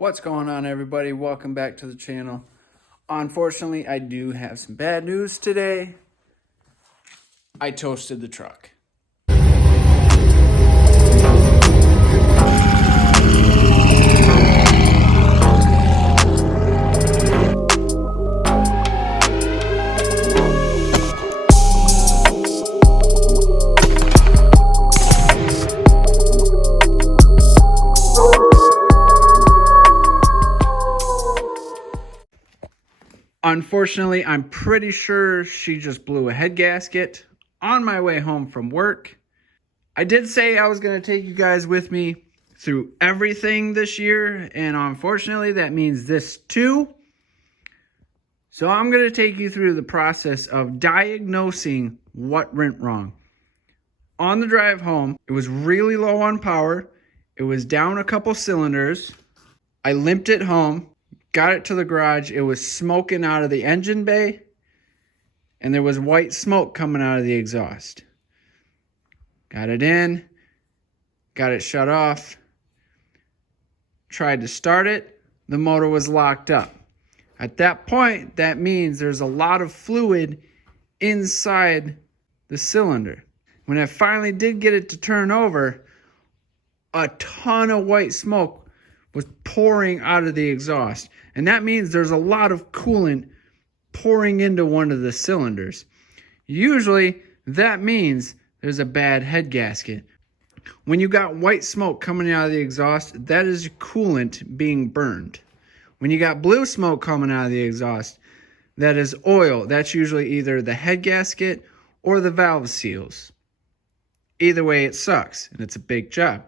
What's going on, everybody? Welcome back to the channel. Unfortunately, I do have some bad news today. I toasted the truck. Unfortunately, I'm pretty sure she just blew a head gasket on my way home from work. I did say I was going to take you guys with me through everything this year, and unfortunately, that means this too. So I'm going to take you through the process of diagnosing what went wrong. On the drive home, it was really low on power. It was down a couple cylinders. I limped it home. Got it to the garage. It was smoking out of the engine bay, and there was white smoke coming out of the exhaust. Got it in, got it shut off, tried to start it. The motor was locked up. At that point, that means there's a lot of fluid inside the cylinder. When I finally did get it to turn over, a ton of white smoke was pouring out of the exhaust. And that means there's a lot of coolant pouring into one of the cylinders. Usually that means there's a bad head gasket. When you got white smoke coming out of the exhaust, that is coolant being burned. When you got blue smoke coming out of the exhaust, that is oil. That's usually either the head gasket or the valve seals. Either way, it sucks, and it's a big job.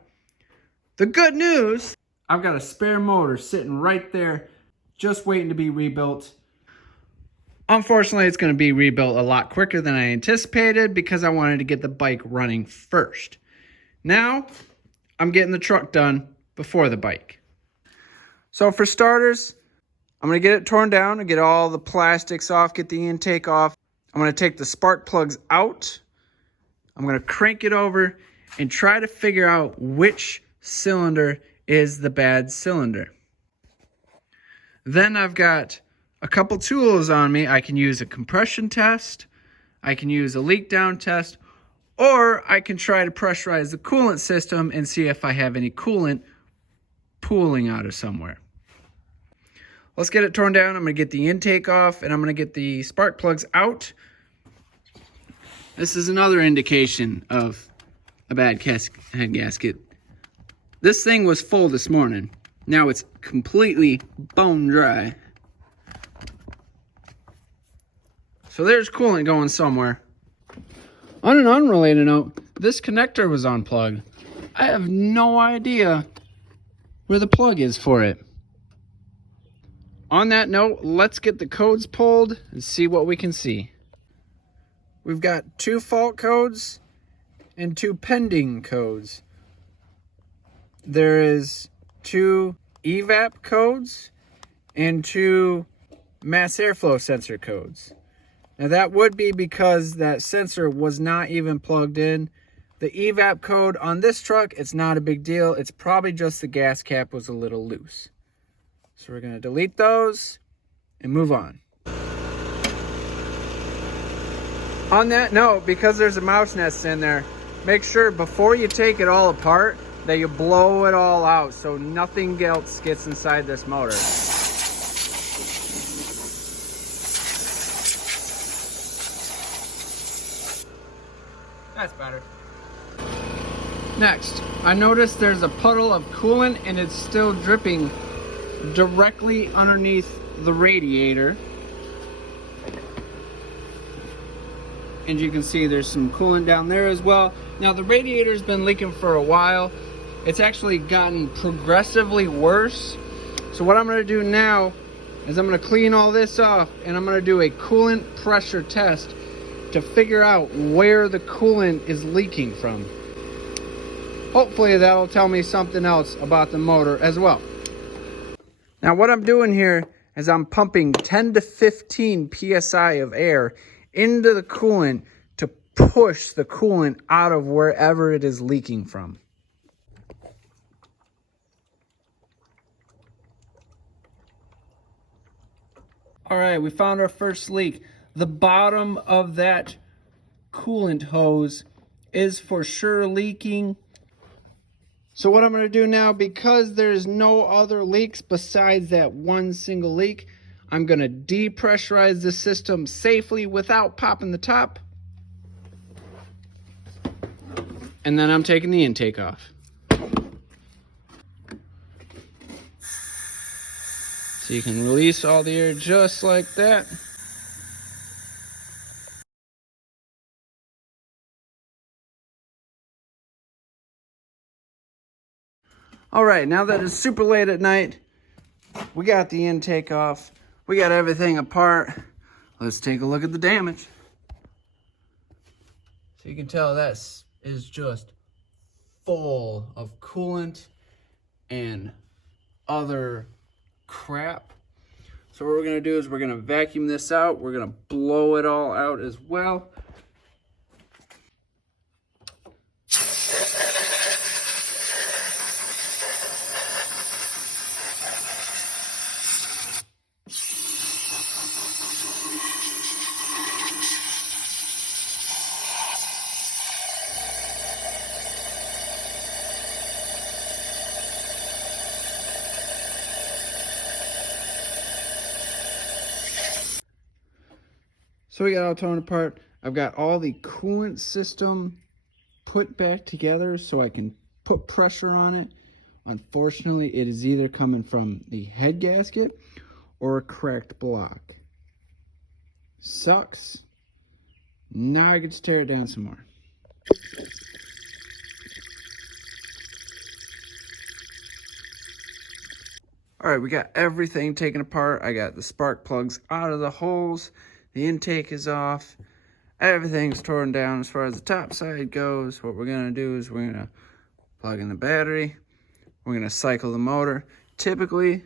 The good news, I've got a spare motor sitting right there, just waiting to be rebuilt. Unfortunately, it's going to be rebuilt a lot quicker than I anticipated because I wanted to get the bike running first. Now, I'm getting the truck done before the bike. So for starters, I'm going to get it torn down and get all the plastics off, get the intake off. I'm going to take the spark plugs out. I'm going to crank it over and try to figure out which cylinder is the bad cylinder. Then I've got a couple tools on me. I can use a compression test, I can use a leak down test, or I can try to pressurize the coolant system and see if I have any coolant pooling out of somewhere. Let's get it torn down. I'm going to get the intake off, and I'm going to get the spark plugs out. This is another indication of a bad head gasket. This thing was full this morning. Now it's completely bone dry. So there's coolant going somewhere. On an unrelated note, this connector was unplugged. I have no idea where the plug is for it. On that note, let's get the codes pulled and see what we can see. We've got 2 fault codes and 2 pending codes. There is 2 evap codes and 2 mass airflow sensor codes. Now that would be because that sensor was not even plugged in. The evap code on this truck, it's not a big deal. It's probably just the gas cap was a little loose. So we're going to delete those and move on. On that note, because there's a mouse nest in there, make sure before you take it all apart that you blow it all out so nothing else gets inside this motor. That's better. Next, I noticed there's a puddle of coolant and it's still dripping directly underneath the radiator. And you can see there's some coolant down there as well. Now the radiator's been leaking for a while. It's actually gotten progressively worse. So what I'm going to do now is I'm going to clean all this off and I'm going to do a coolant pressure test to figure out where the coolant is leaking from. Hopefully that'll tell me something else about the motor as well. Now what I'm doing here is I'm pumping 10 to 15 psi of air into the coolant to push the coolant out of wherever it is leaking from. All right, we found our first leak. The bottom of that coolant hose is for sure leaking. So what I'm going to do now, because there's no other leaks besides that one single leak, I'm going to depressurize the system safely without popping the top. And then I'm taking the intake off. So you can release all the air just like that. All right, now that it's super late at night, we got the intake off. We got everything apart. Let's take a look at the damage. So you can tell that is just full of coolant and other crap. So what we're gonna do is we're gonna vacuum this out. We're gonna blow it all out as well. So we got all torn apart. I've got all the coolant system put back together so I can put pressure on it. Unfortunately, it is either coming from the head gasket or a cracked block. Sucks. Now I get to tear it down some more. All right, we got everything taken apart. I got the spark plugs out of the holes. The intake is off. Everything's torn down as far as the top side goes. What we're gonna do is we're gonna plug in the battery. We're gonna cycle the motor. Typically,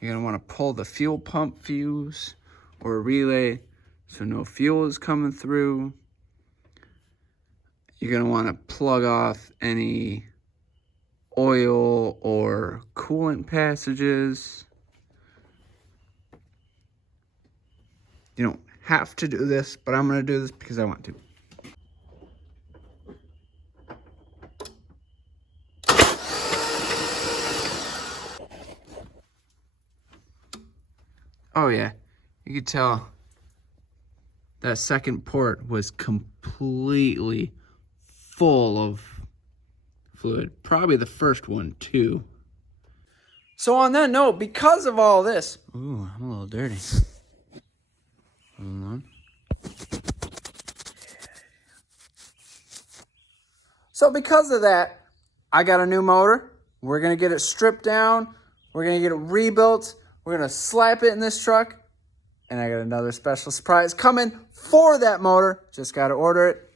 you're gonna wanna pull the fuel pump fuse or a relay so no fuel is coming through. You're gonna wanna plug off any oil or coolant passages. You don't have to do this, but I'm gonna do this because I want to. Oh yeah, you could tell that second port was completely full of fluid. Probably the first one too. So on that note, because of all this, ooh, I'm a little dirty. Hold on. So because of that, I got a new motor. We're gonna get it stripped down. We're gonna get it rebuilt. We're gonna slap it in this truck. And I got another special surprise coming for that motor. Just gotta order it.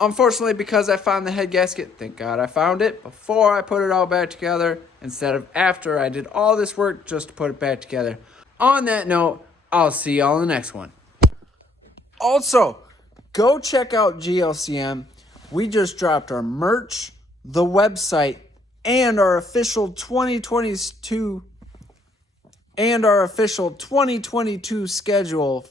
Unfortunately, because I found the head gasket, thank God I found it before I put it all back together instead of after I did all this work just to put it back together. On that note, I'll see y'all in the next one. Also, go check out GLCM. We just dropped our merch, the website, and our official 2022 schedule